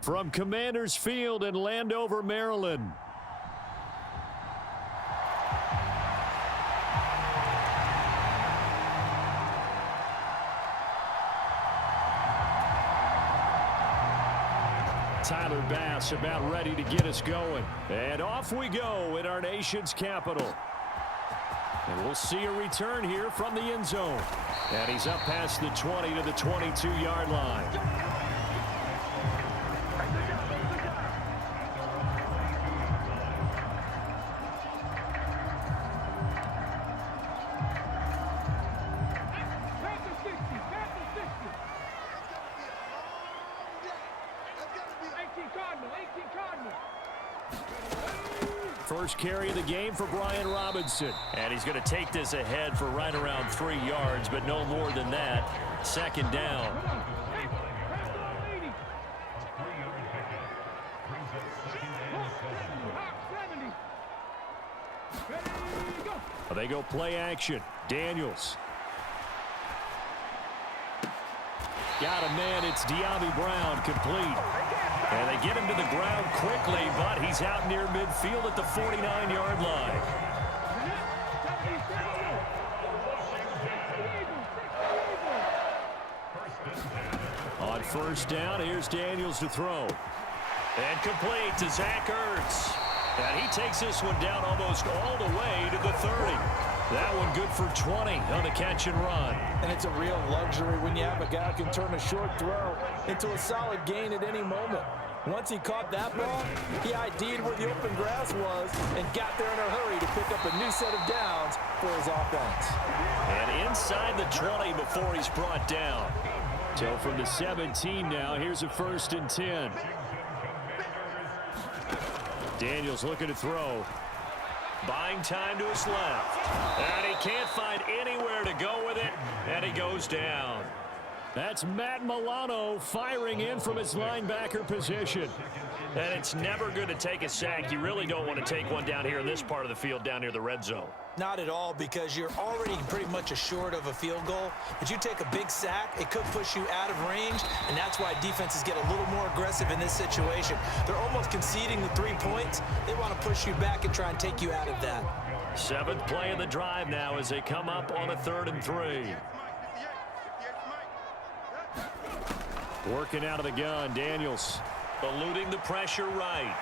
From Commander's Field in Landover, Maryland. Tyler Bass about ready to get us going. And off we go in our nation's capital. And we'll see a return here from the end zone. And he's up past the 20 to the 22-yard line. First carry of the game for Brian Robinson. And he's going to take this ahead for right around 3 yards, but no more than that. Second down. They go play action. Daniels. Got a man. It's De'Ami Brown, complete. And they get him to the ground quickly, but he's out near midfield at the 49-yard line. On first down, here's Daniels to throw. And complete to Zach Ertz. And he takes this one down almost all the way to the 30. That one good for 20 on the catch and run. And it's a real luxury when you have a guy who can turn a short throw into a solid gain at any moment. Once he caught that ball, he ID'd where the open grass was and got there in a hurry to pick up a new set of downs for his offense. And inside the 20 before he's brought down. So from the 17 now, here's a 1st and 10. Daniels looking to throw. Buying time to his left. And he can't find anywhere to go with it. And he goes down. That's Matt Milano firing in from his linebacker position. And it's never good to take a sack. You really don't want to take one down here in this part of the field down near the red zone. Not at all, because you're already pretty much assured of a field goal. But you take a big sack, it could push you out of range, and that's why defenses get a little more aggressive in this situation. They're almost conceding the 3 points. They want to push you back and try and take you out of that. 7th play of the drive now as they come up on a 3rd and 3. Working out of the gun, Daniels. Eluding the pressure right.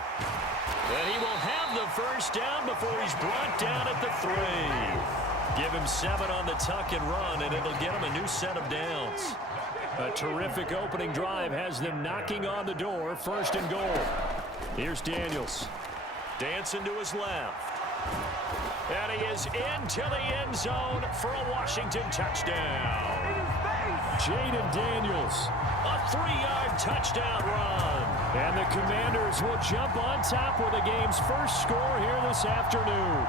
And he will have the first down before he's brought down at the 3. Give him 7 on the tuck and run, and it'll get him a new set of downs. A terrific opening drive has them knocking on the door. 1st and goal. Here's Daniels. Dancing to his left. And he is into the end zone for a Washington touchdown. Jaden Daniels. A 3-yard touchdown run. And the Commanders will jump on top with the game's first score here this afternoon.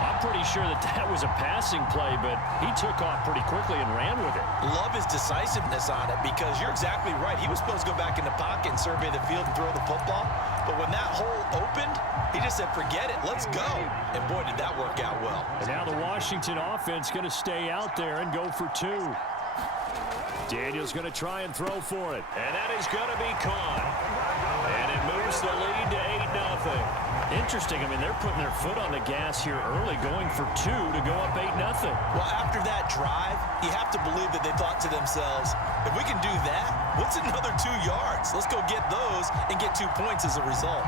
I'm pretty sure that was a passing play, but he took off pretty quickly and ran with it. Love his decisiveness on it, because you're exactly right. He was supposed to go back in the pocket and survey the field and throw the football. But when that hole opened, he just said, forget it, let's go. And boy, did that work out well. And now the Washington offense going to stay out there and go for 2. Daniels going to try and throw for it. And that is going to be caught. And it moves the lead to 8-0. Interesting. I mean, they're putting their foot on the gas here early, going for 2 to go up 8-0. Well, after that drive, you have to believe that they thought to themselves, if we can do that, what's another 2 yards? Let's go get those and get 2 points as a result.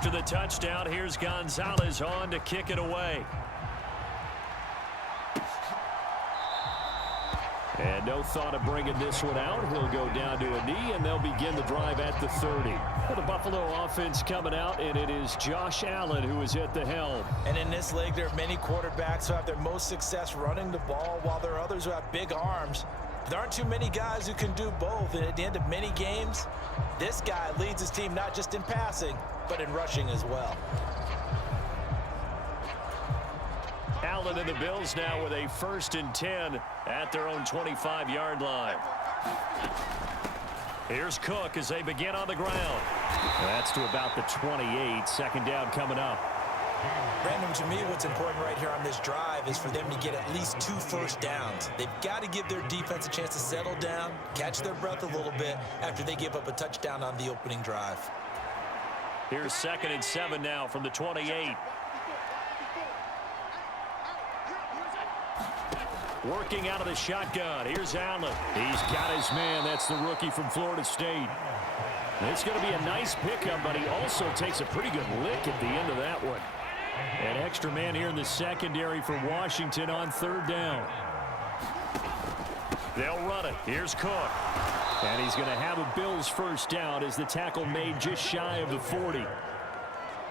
After the touchdown, here's Gonzalez on to kick it away. And no thought of bringing this one out. He'll go down to a knee, and they'll begin the drive at the 30. Well, the Buffalo offense coming out, and it is Josh Allen who is at the helm. And in this league, there are many quarterbacks who have their most success running the ball, while there are others who have big arms. There aren't too many guys who can do both, and at the end of many games, this guy leads his team not just in passing, but in rushing as well. Allen and the Bills now with a 1st and 10 at their own 25-yard line. Here's Cook as they begin on the ground. That's to about the 28. Second down coming up. Brandon, to me, what's important right here on this drive is for them to get at least 2 first downs. They've got to give their defense a chance to settle down, catch their breath a little bit after they give up a touchdown on the opening drive. Here's 2nd and 7 now from the 28. Working out of the shotgun. Here's Allen. He's got his man. That's the rookie from Florida State. It's going to be a nice pickup, but he also takes a pretty good lick at the end of that one. An extra man here in the secondary for Washington on 3rd down. They'll run it. Here's Cook. And he's going to have a Bills first down as the tackle made just shy of the 40.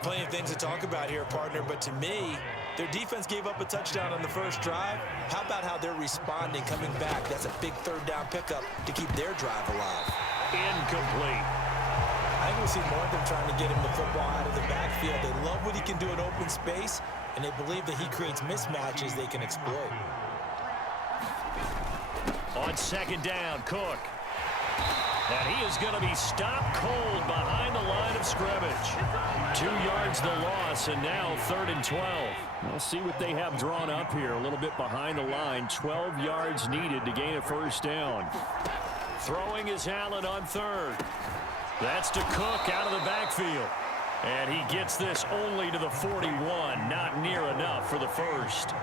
Plenty of things to talk about here, partner, but to me, their defense gave up a touchdown on the first drive. How about how they're responding, coming back? That's a big 3rd down pickup to keep their drive alive. Incomplete. I think we'll see more of them trying to get him the football out of the backfield. They love what he can do in open space, and they believe that he creates mismatches they can exploit. On 2nd down, Cook. And he is going to be stopped cold behind the line of scrimmage. 2 yards the loss, and now 3rd and 12. We'll see what they have drawn up here. A little bit behind the line. 12 yards needed to gain a first down. Throwing is Allen on 3rd. That's to Cook out of the backfield. And he gets this only to the 41. Not near enough for the first.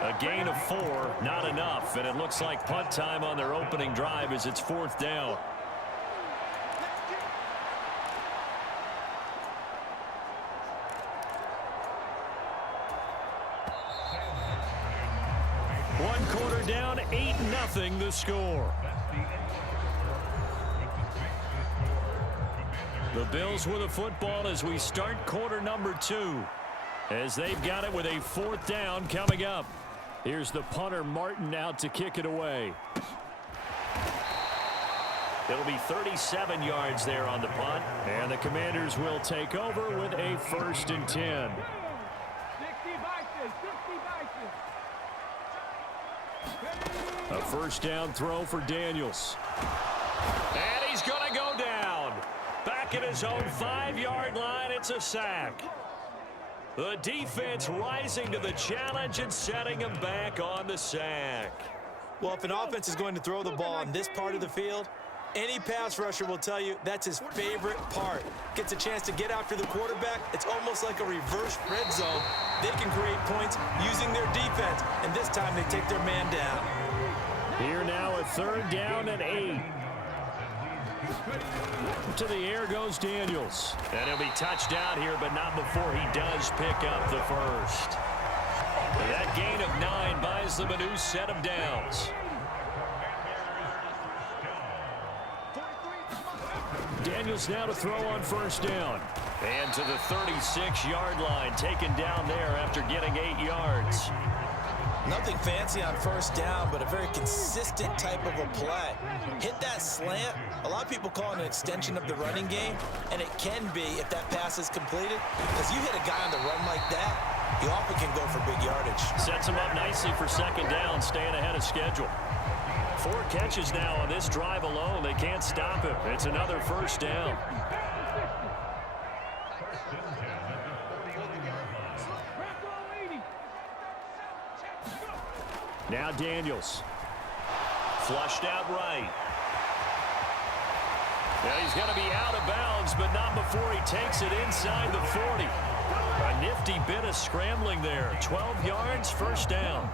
A gain of 4, not enough. And it looks like punt time on their opening drive as it's 4th down. One quarter down, 8-0 the score. The Bills with a football as we start quarter number 2. As they've got it with a 4th down coming up. Here's the punter, Martin, out to kick it away. It'll be 37 yards there on the punt. And the Commanders will take over with a 1st and 10. A first down throw for Daniels. And he's going to go down. Back at his own 5-yard line, it's a sack. The defense rising to the challenge and setting him back on the sack. Well, if an offense is going to throw the ball on this part of the field, any pass rusher will tell you that's his favorite part. Gets a chance to get after the quarterback. It's almost like a reverse red zone. They can create points using their defense, and this time they take their man down. Here now a 3rd down and 8. To the air goes Daniels. And he'll be touched out here, but not before he does pick up the first. That gain of 9 buys them a new set of downs. Daniels now to throw on first down. And to the 36-yard line, taken down there after getting 8 yards. Nothing fancy on first down, but a very consistent type of a play. Hit that slant. A lot of people call it an extension of the running game, and it can be if that pass is completed. Because you hit a guy on the run like that, you often can go for big yardage. Sets him up nicely for 2nd down, staying ahead of schedule. 4 catches now on this drive alone. They can't stop him. It's another first down. Now Daniels. Flushed out right. Now he's going to be out of bounds, but not before he takes it inside the 40. A nifty bit of scrambling there. 12 yards, first down.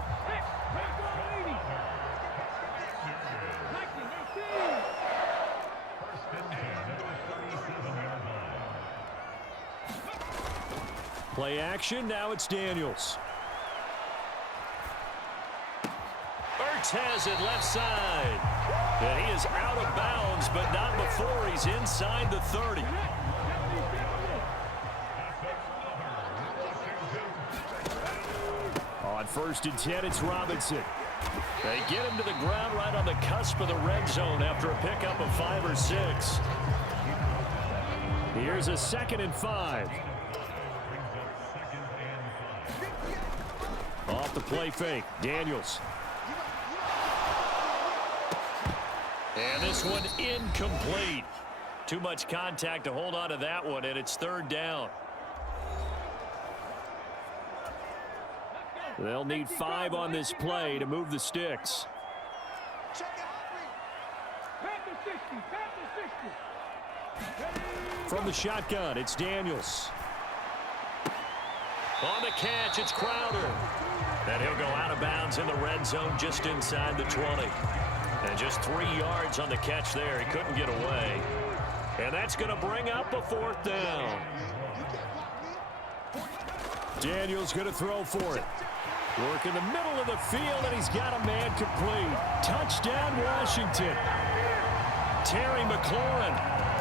Play action, now it's Daniels. Has it left side. And he is out of bounds, but not before he's inside the 30. On 1st and 10, it's Robinson. They get him to the ground right on the cusp of the red zone after a pickup of 5 or 6. Here's a 2nd and 5. Off the play fake, Daniels. And this one incomplete. Too much contact to hold on to that one, and it's third down. They'll need 5 on this play to move the sticks. From the shotgun, it's Daniels. On the catch, it's Crowder. And he'll go out of bounds in the red zone just inside the 20. And just 3 yards on the catch there. He couldn't get away. And that's going to bring up a 4th down. Daniels going to throw for it. Work in the middle of the field, and he's got a man complete. Touchdown, Washington. Terry McLaurin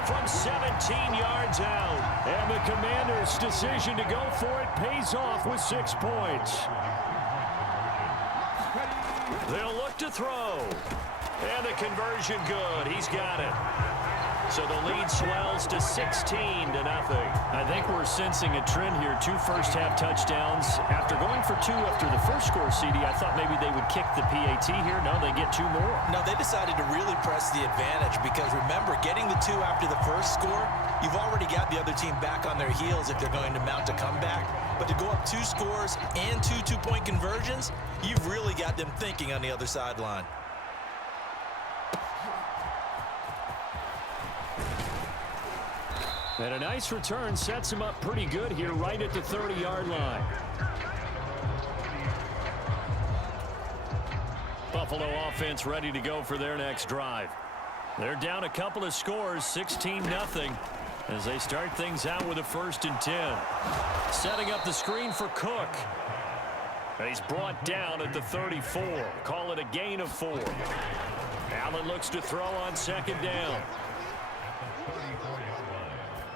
from 17 yards out. And the Commanders' decision to go for it pays off with 6 points. They'll look to throw. And the conversion good. He's got it. So the lead swells to 16-0. I think we're sensing a trend here. 2 first-half touchdowns. After going for 2 after the first score, CD, I thought maybe they would kick the PAT here. No, they get 2 more. No, they decided to really press the advantage because, remember, getting the 2 after the first score, you've already got the other team back on their heels if they're going to mount a comeback. But to go up 2 scores and 2 two-point conversions, you've really got them thinking on the other sideline. And a nice return sets him up pretty good here right at the 30-yard line. Buffalo offense ready to go for their next drive. They're down a couple of scores, 16-0, as they start things out with a 1st and 10. Setting up the screen for Cook. And he's brought down at the 34. Call it a gain of 4. Allen looks to throw on 2nd down.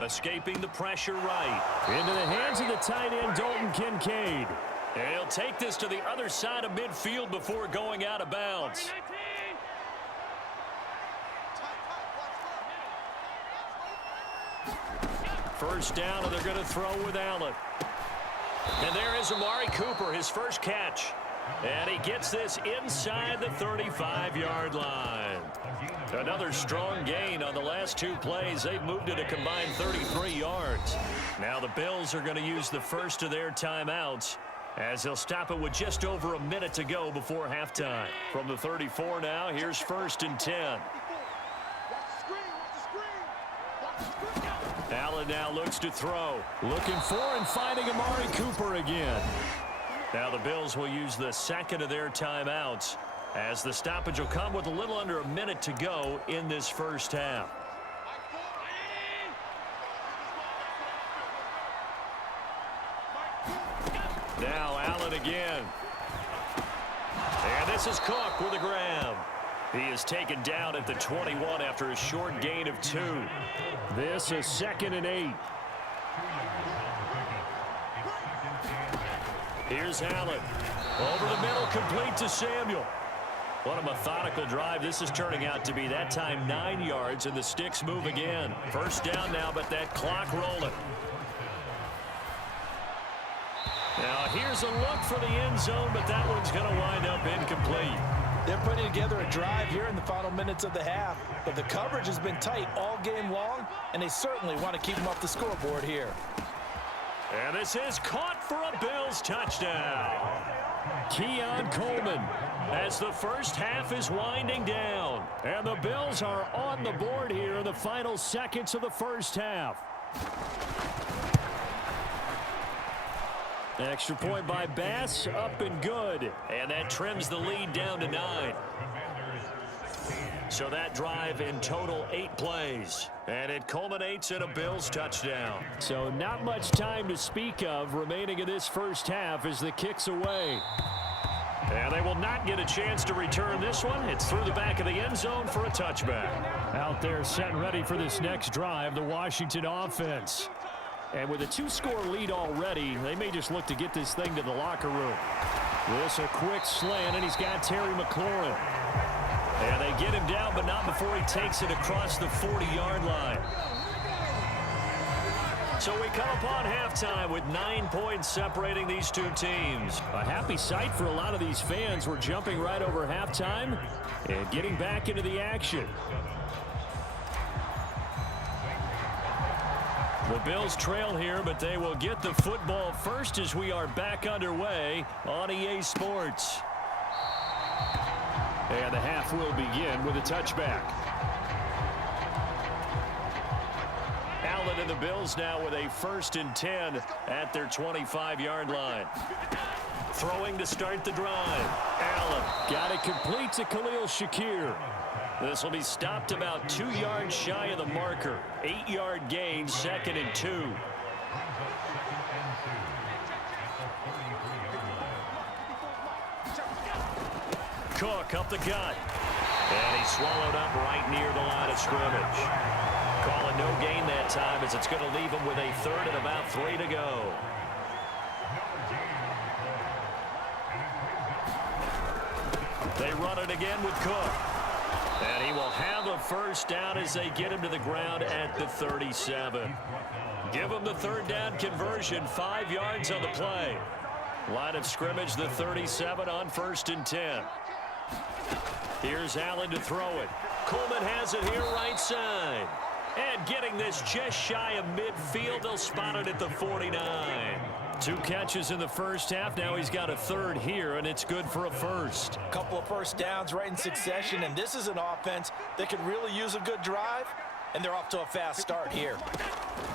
Escaping the pressure right. Into the hands of the tight end, Dalton Kincaid. And he'll take this to the other side of midfield before going out of bounds. First down, and they're going to throw with Allen. And there is Amari Cooper, his first catch. And he gets this inside the 35-yard line. Another strong gain on the last 2 plays. They've moved it a combined 33 yards. Now the Bills are going to use the first of their timeouts as they'll stop it with just over a minute to go before halftime. From the 34 now, here's 1st and 10. Allen now looks to throw. Looking for and finding Amari Cooper again. Now the Bills will use the second of their timeouts as the stoppage will come with a little under a minute to go in this first half. Now Allen again. And this is Cook with a grab. He is taken down at the 21 after a short gain of 2. This is 2nd and 8. Here's Allen. Over the middle, complete to Samuel. What a methodical drive this is turning out to be. That time 9 yards, and the sticks move again. First down now, but that clock rolling. Now here's a look for the end zone, but that one's going to wind up incomplete. They're putting together a drive here in the final minutes of the half, but the coverage has been tight all game long, and they certainly want to keep them off the scoreboard here. And this is caught for a Bills touchdown. Keon Coleman as the first half is winding down. And the Bills are on the board here in the final seconds of the first half. Extra point by Bass, up and good. And that trims the lead down to 9. So that drive in total 8 plays. And it culminates in a Bills touchdown. So not much time to speak of remaining in this first half as the kick's away. And they will not get a chance to return this one. It's through the back of the end zone for a touchback. Out there set and ready for this next drive, the Washington offense. And with a 2-score lead already, they may just look to get this thing to the locker room. This a quick slant, and he's got Terry McLaurin. And they get him down, but not before he takes it across the 40-yard line. So we come upon halftime with 9 points separating these two teams. A happy sight for a lot of these fans. We're jumping right over halftime and getting back into the action. The Bills trail here, but they will get the football first as we are back underway on EA Sports. And the half will begin with a touchback. Allen and the Bills now with a 1st and 10 at their 25-yard line. Throwing to start the drive. Allen got it complete to Khalil Shakir. This will be stopped about 2 yards shy of the marker. 8-yard gain, 2nd and 2. Cook up the gut. And he's swallowed up right near the line of scrimmage. Calling no gain that time as it's going to leave him with a 3rd and about 3 to go. They run it again with Cook. And he will have a 1st down as they get him to the ground at the 37. Give him the 3rd down conversion, 5 yards on the play. Line of scrimmage, the 37 on 1st and 10. Here's Allen to throw it. Coleman has it here right side. And getting this just shy of midfield, they'll spot it at the 49. 2 catches in the first half. Now he's got a 3rd here, and it's good for a 1st. A couple of 1st downs right in succession, and this is an offense that could really use a good drive, and they're off to a fast start here.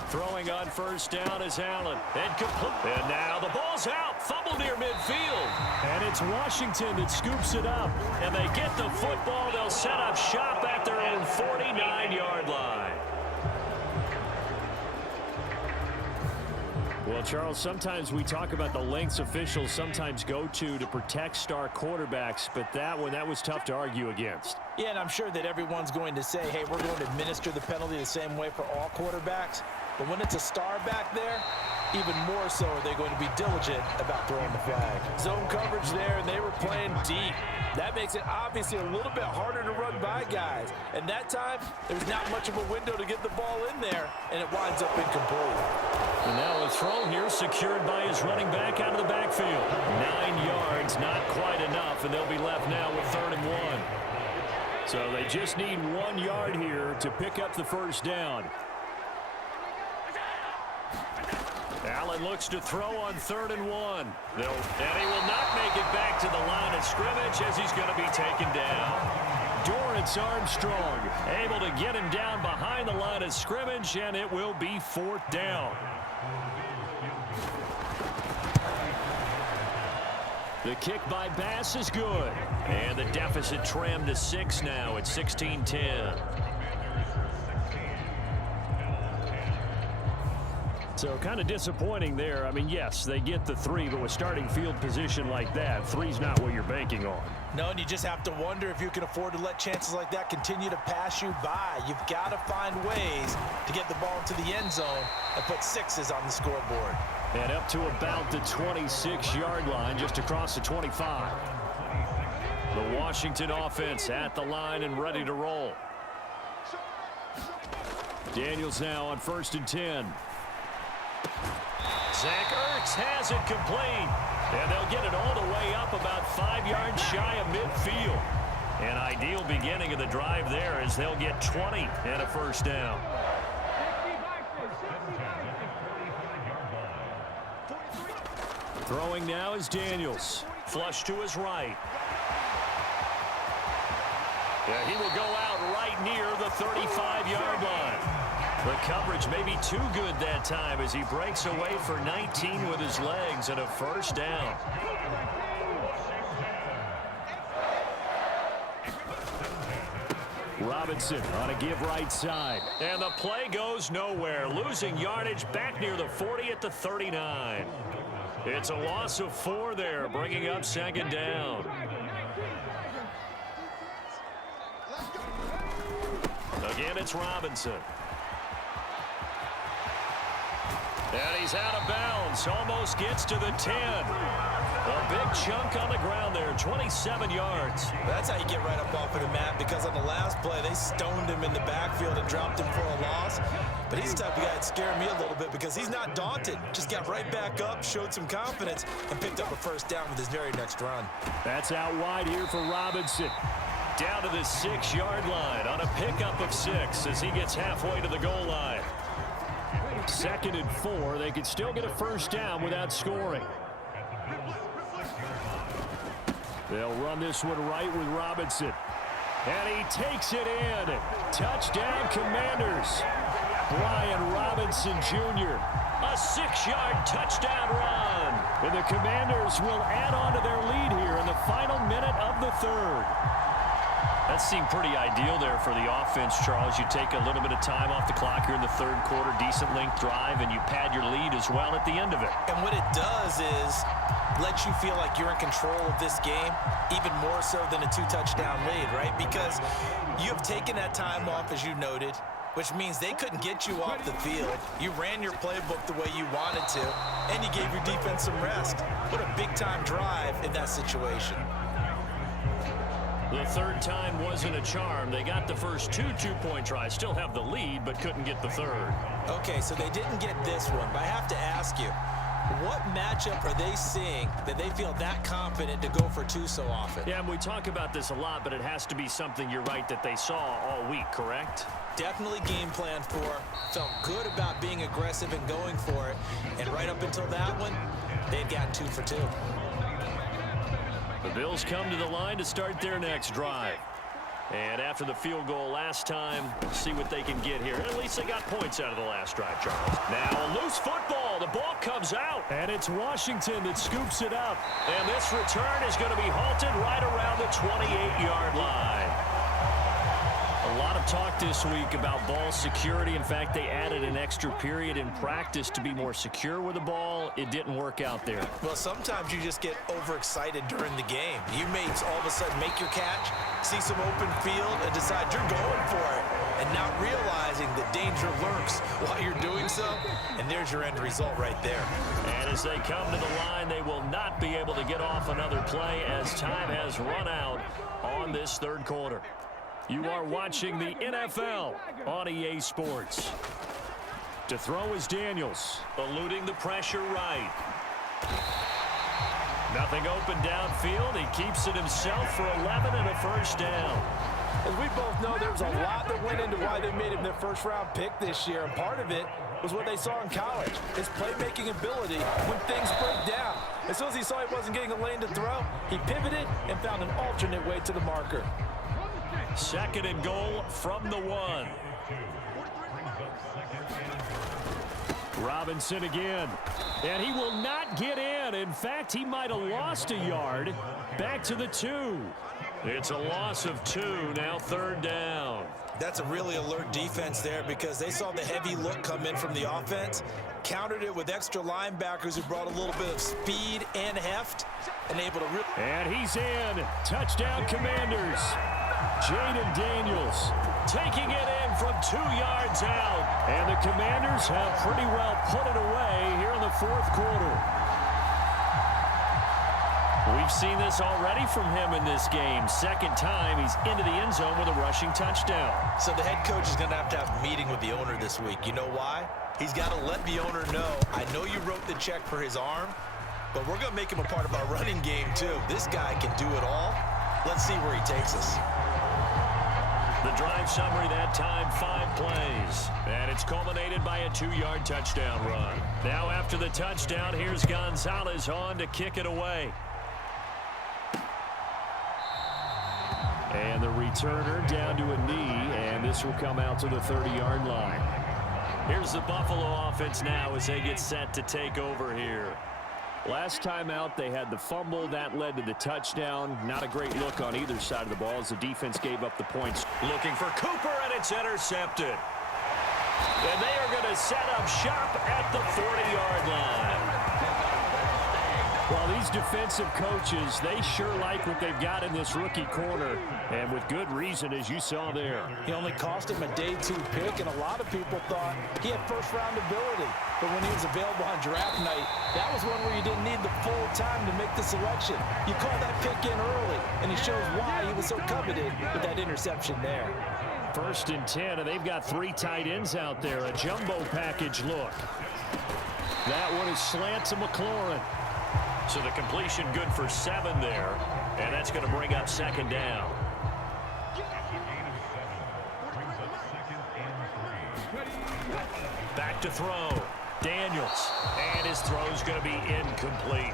Throwing on 1st down is Allen. And complete. And now the ball's out. Fumble near midfield. And it's Washington that scoops it up. And they get the football. They'll set up shop at their own 49-yard line. Well, Charles, sometimes we talk about the lengths officials sometimes go to protect star quarterbacks, but that was tough to argue against. Yeah, and I'm sure that everyone's going to say, hey, we're going to administer the penalty the same way for all quarterbacks. But when it's a star back there, even more so are they going to be diligent about throwing the flag. Zone coverage there, and they were playing deep. That makes it obviously a little bit harder to run by guys. And that time, there was not much of a window to get the ball in there, and it winds up incomplete. And now a throw here secured by his running back out of the backfield. 9 yards, not quite enough, and they'll be left now with 3rd and 1. So they just need 1 yard here to pick up the 1st down. Allen looks to throw on 3rd and 1. And he will not make it back to the line of scrimmage as he's going to be taken down. Dorrance Armstrong able to get him down behind the line of scrimmage, and it will be 4th down. The kick by Bass is good. And the deficit trimmed to 6 now at 16-10. So kind of disappointing there. I mean, yes, they get the 3, but with starting field position like that, 3's not what you're banking on. No, and you just have to wonder if you can afford to let chances like that continue to pass you by. You've got to find ways to get the ball into the end zone and put 6s on the scoreboard. And up to about the 26-yard line, just across the 25. The Washington offense at the line and ready to roll. Daniels now on 1st and 10. Zach Ertz has it complete. And they'll get it all the way up about 5 yards shy of midfield. An ideal beginning of the drive there as they'll get 20 and a 1st down. Throwing now is Daniels. Flush to his right. Yeah, he will go out right near the 35-yard line. The coverage may be too good that time as he breaks away for 19 with his legs and a 1st down. Robinson on a give right side. And the play goes nowhere. Losing yardage back near the 40 at the 39. It's a loss of 4 there, bringing up 2nd down. Again, it's Robinson. And he's out of bounds. Almost gets to the 10. A big chunk on the ground there, 27 yards. That's how you get right up off of the mat, because on the last play, they stoned him in the backfield and dropped him for a loss. But he's the type of guy that scared me a little bit because he's not daunted. Just got right back up, showed some confidence, and picked up a first down with his very next run. That's out wide here for Robinson. Down to the 6-yard line on a pickup of 6 as he gets halfway to the goal line. 2nd and 4. They could still get a first down without scoring. They'll run this one right with Robinson. And he takes it in. Touchdown, Commanders. Brian Robinson Jr. A 6-yard touchdown run. And the Commanders will add on to their lead here in the final minute of the 3rd. That seemed pretty ideal there for the offense, Charles. You take a little bit of time off the clock here in the 3rd quarter, decent length drive, and you pad your lead as well at the end of it. And what it does is let you feel like you're in control of this game, even more so than a 2-touchdown lead, right? Because you have taken that time off, as you noted, which means they couldn't get you off the field. You ran your playbook the way you wanted to, and you gave your defense some rest. What a big-time drive in that situation. The 3rd time wasn't a charm. They got the first 2 two-point tries, still have the lead, but couldn't get the 3rd. Okay, so they didn't get this one, but I have to ask you, what matchup are they seeing that they feel that confident to go for 2 so often? Yeah, and we talk about this a lot, but it has to be something, you're right, that they saw all week, correct? Definitely game plan for, felt good about being aggressive and going for it, and right up until that one, they'd gotten 2 for 2. The Bills come to the line to start their next drive. And after the field goal last time, see what they can get here. At least they got points out of the last drive, Charles. Now a loose football. The ball comes out. And it's Washington that scoops it up. And this return is going to be halted right around the 28-yard line. A lot of talk this week about ball security. In fact, they added an extra period in practice to be more secure with the ball. It didn't work out there. Well, sometimes you just get overexcited during the game. You may all of a sudden make your catch, see some open field, and decide you're going for it, and not realizing that danger lurks while you're doing so, and there's your end result right there. And as they come to the line, they will not be able to get off another play as time has run out on this 3rd quarter. You are watching the NFL on EA Sports. To throw is Daniels, eluding the pressure right. Nothing open downfield. He keeps it himself for 11 and a first down. As we both know, there was a lot that went into why they made him their first-round pick this year, and part of it was what they saw in college, his playmaking ability when things break down. As soon as he saw he wasn't getting a lane to throw, he pivoted and found an alternate way to the marker. 2nd and goal from the 1. Robinson again. And he will not get in. In fact, he might have lost a yard. Back to the 2. It's a loss of 2. Now 3rd down. That's a really alert defense there because they saw the heavy look come in from the offense, countered it with extra linebackers who brought a little bit of speed and heft, and able to really... And he's in. Touchdown, Commanders. Jaden Daniels taking it in from 2 yards out. And the Commanders have pretty well put it away here in the 4th quarter. We've seen this already from him in this game. 2nd time he's into the end zone with a rushing touchdown. So the head coach is going to have a meeting with the owner this week. You know why? He's got to let the owner know, I know you wrote the check for his arm, but we're going to make him a part of our running game too. This guy can do it all. Let's see where he takes us. The drive summary that time, 5 plays. And it's culminated by a 2-yard touchdown run. Now after the touchdown, here's Gonzalez on to kick it away. And the returner down to a knee, and this will come out to the 30-yard line. Here's the Buffalo offense now as they get set to take over here. Last time out, they had the fumble. That led to the touchdown. Not a great look on either side of the ball as the defense gave up the points. Looking for Cooper, and it's intercepted. And they are going to set up shop at the 40-yard line. Well, these defensive coaches, they sure like what they've got in this rookie corner, and with good reason, as you saw there. He only cost him a day 2 pick, and a lot of people thought he had first-round ability. But when he was available on draft night, that was one where you didn't need the full time to make the selection. You call that pick in early, and he shows why he was so coveted with that interception there. 1st and 10, and they've got 3 tight ends out there. A jumbo package look. That one is slant to McLaurin. So the completion good for 7 there, and that's going to bring up 2nd down. Back to throw. Daniels, and his throw is going to be incomplete.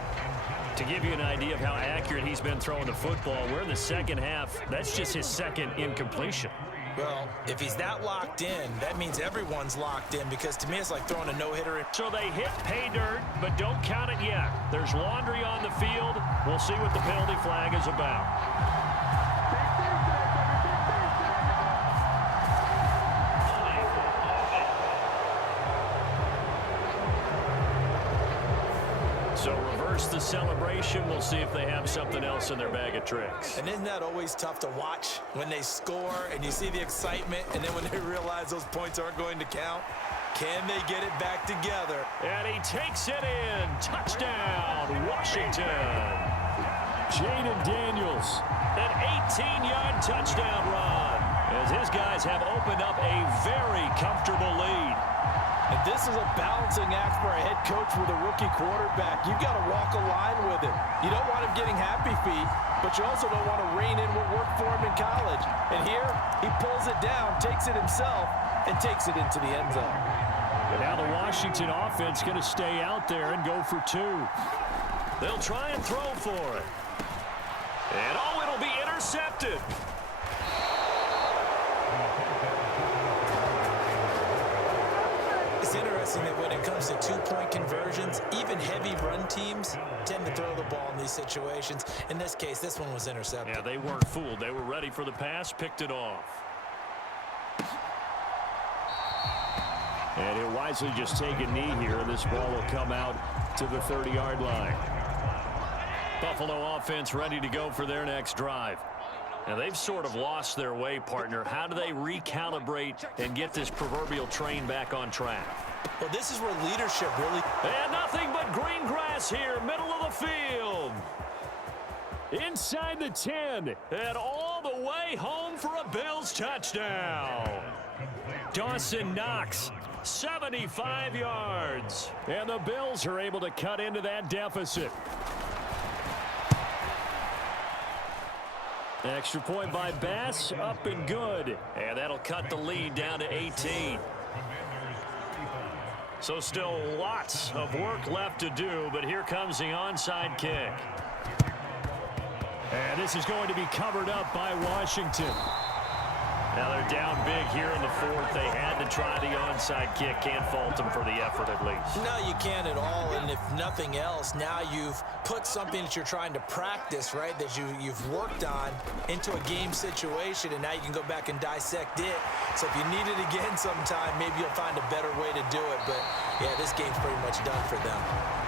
To give you an idea of how accurate he's been throwing the football, we're in the 2nd half. That's just his 2nd incompletion. Well, if he's that locked in, that means everyone's locked in, because to me it's like throwing a no-hitter. So they hit pay dirt, but don't count it yet. There's laundry on the field. We'll see what the penalty flag is about. So reverse the celebration. We'll see if they have something else in their bag of tricks. And isn't that always tough to watch when they score and you see the excitement, and then when they realize those points aren't going to count? Can they get it back together? And he takes it in. Touchdown, Washington. Jaden Daniels, an 18-yard touchdown run, as his guys have opened up a very comfortable lead. And this is a balancing act for a head coach with a rookie quarterback. You've got to walk a line with him. You don't want him getting happy feet, but you also don't want to rein in what worked for him in college. And here, he pulls it down, takes it himself, and takes it into the end zone. And now the Washington offense going to stay out there and go for 2. They'll try and throw for it. And, oh, it'll be intercepted. It's interesting that when it comes to 2-point conversions, even heavy run teams tend to throw the ball in these situations. In this case, this one was intercepted. Yeah, they weren't fooled. They were ready for the pass, picked it off. And he'll wisely just take a knee here, and this ball will come out to the 30-yard line. Buffalo offense ready to go for their next drive. Now, they've sort of lost their way, partner. How do they recalibrate and get this proverbial train back on track? Well, this is where leadership really... And nothing but green grass here, middle of the field. Inside the 10, and all the way home for a Bills touchdown. Dawson Knox, 75 yards. And the Bills are able to cut into that deficit. Extra point by Bass, up and good. And that'll cut the lead down to 18. So still lots of work left to do, but here comes the onside kick. And this is going to be covered up by Washington. Now they're down big here in the 4th. They had to try the onside kick. Can't fault them for the effort at least. No, you can't at all. And if nothing else, now you've put something that you're trying to practice, right, that you've worked on into a game situation, and now you can go back and dissect it. So if you need it again sometime, maybe you'll find a better way to do it. But, yeah, this game's pretty much done for them.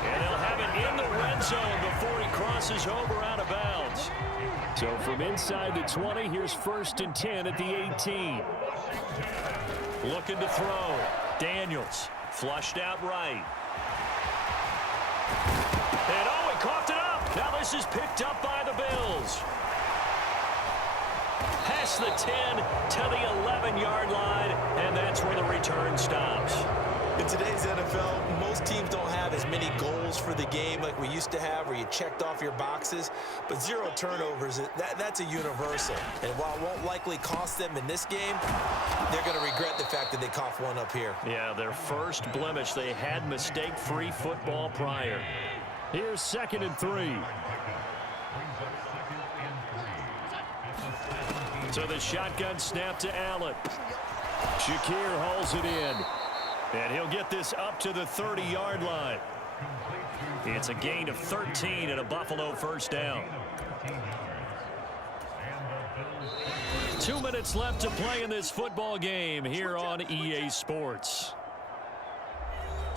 And they'll have it in the red zone before he crosses over out of bounds. So from inside the 20, here's 1st and 10 at the 18. Looking to throw. Daniels flushed out right. And oh, he coughed it up. Now this is picked up by the Bills. Past the 10 to the 11-yard line, and that's where the return stops. In today's NFL, most teams don't have as many goals for the game like we used to have, where you checked off your boxes. But 0 turnovers, that's a universal. And while it won't likely cost them in this game, they're going to regret the fact that they coughed one up here. Yeah, their first blemish. They had mistake-free football prior. Here's 2nd and 3. So the shotgun snap to Allen. Shakir hauls it in. And he'll get this up to the 30-yard line. It's a gain of 13 and a Buffalo first down. 2 minutes left to play in this football game here on EA Sports.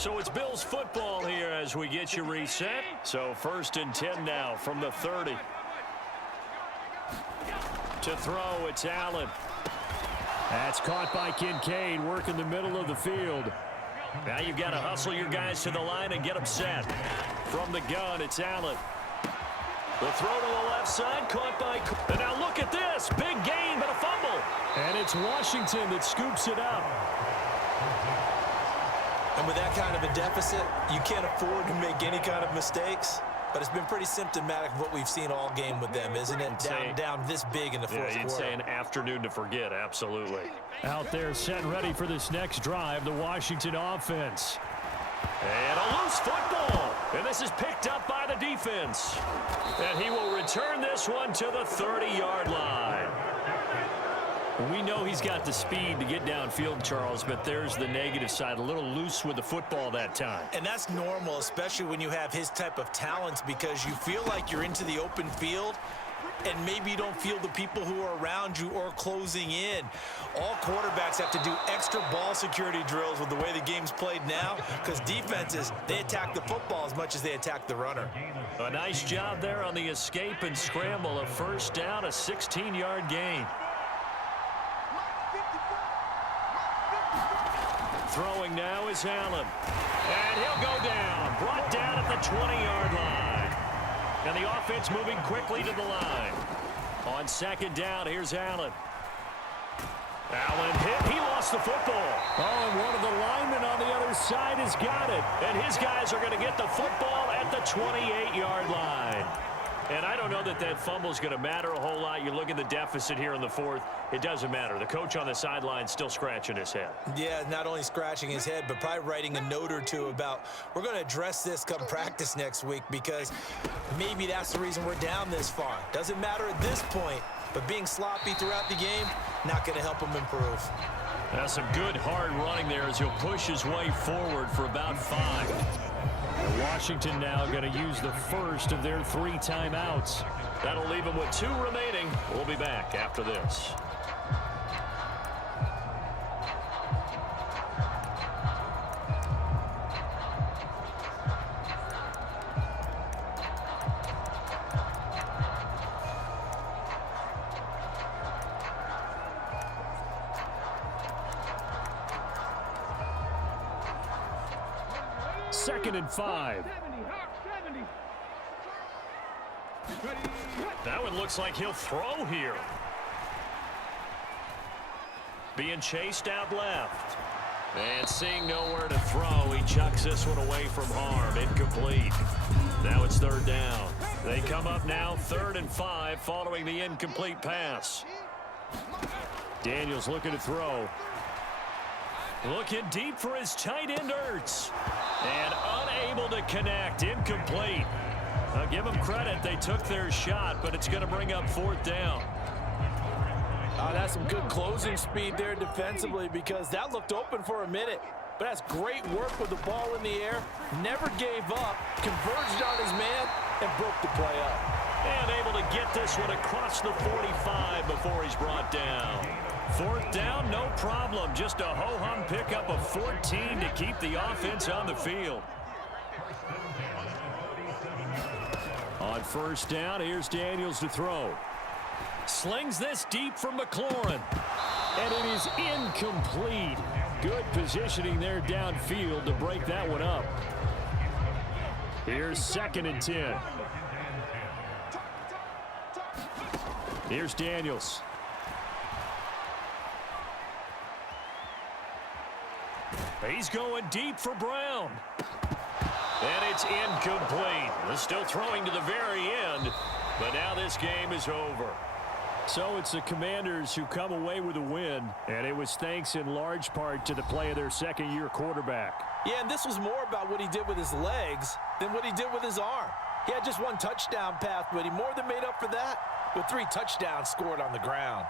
So it's Bills football here as we get you reset. So 1st and 10 now from the 30. To throw, it's Allen. That's caught by Kincaid, working the middle of the field. Now you've got to hustle your guys to the line and get them set. From the gun, it's Allen. The throw to the left side, caught by... And now look at this. Big gain, but a fumble. And it's Washington that scoops it up. And with that kind of a deficit, you can't afford to make any kind of mistakes. But it's been pretty symptomatic of what we've seen all game with them, isn't it? Down this big in the fourth quarter. You'd say an afternoon to forget, absolutely. Out there set ready for this next drive, the Washington offense. And a loose football. And this is picked up by the defense. And he will return this one to the 30-yard line. We know he's got the speed to get downfield, Charles, but there's the negative side. A little loose with the football that time. And that's normal, especially when you have his type of talents, because you feel like you're into the open field and maybe you don't feel the people who are around you or closing in. All quarterbacks have to do extra ball security drills with the way the game's played now, because defenses, they attack the football as much as they attack the runner. A nice job there on the escape and scramble. A first down, a 16-yard gain. Throwing now is Allen. And he'll go down. Brought down at the 20-yard line. And the offense moving quickly to the line. On 2nd down, here's Allen. Allen hit. He lost the football. Oh, and one of the linemen on the other side has got it. And his guys are going to get the football at the 28-yard line. And I don't know that that fumble is going to matter a whole lot. You look at the deficit here in the 4th. It doesn't matter. The coach on the sideline still scratching his head. Yeah, not only scratching his head, but probably writing a note or two about, we're going to address this come practice next week, because maybe that's the reason we're down this far. Doesn't matter at this point, but being sloppy throughout the game, not going to help him improve. That's some good hard running there as he'll push his way forward for about 5. Washington now going to use the first of their 3 timeouts. That'll leave them with 2 remaining. We'll be back after this. Second and 5. That one looks like he'll throw here. Being chased out left. And seeing nowhere to throw, he chucks this one away from harm. Incomplete. Now it's 3rd down. They come up now 3rd and 5 following the incomplete pass. Daniels looking to throw. Looking deep for his tight end, Ertz. And unable to connect. Incomplete. I'll give them credit. They took their shot, but it's going to bring up 4th down. That's some good closing speed there defensively, because that looked open for a minute. But that's great work with the ball in the air. Never gave up. Converged on his man and broke the play up. And able to get this one across the 45 before he's brought down. 4th down, no problem. Just a ho-hum pickup of 14 to keep the offense on the field. On 1st down, here's Daniels to throw. Slings this deep for McLaurin. And it is incomplete. Good positioning there downfield to break that one up. Here's 2nd and 10. Here's Daniels. He's going deep for Brown. And it's incomplete. They're still throwing to the very end, but now this game is over. So it's the Commanders who come away with a win, and it was thanks in large part to the play of their 2nd-year quarterback. Yeah, and this was more about what he did with his legs than what he did with his arm. He had just 1 touchdown pass, but he more than made up for that with 3 touchdowns scored on the ground.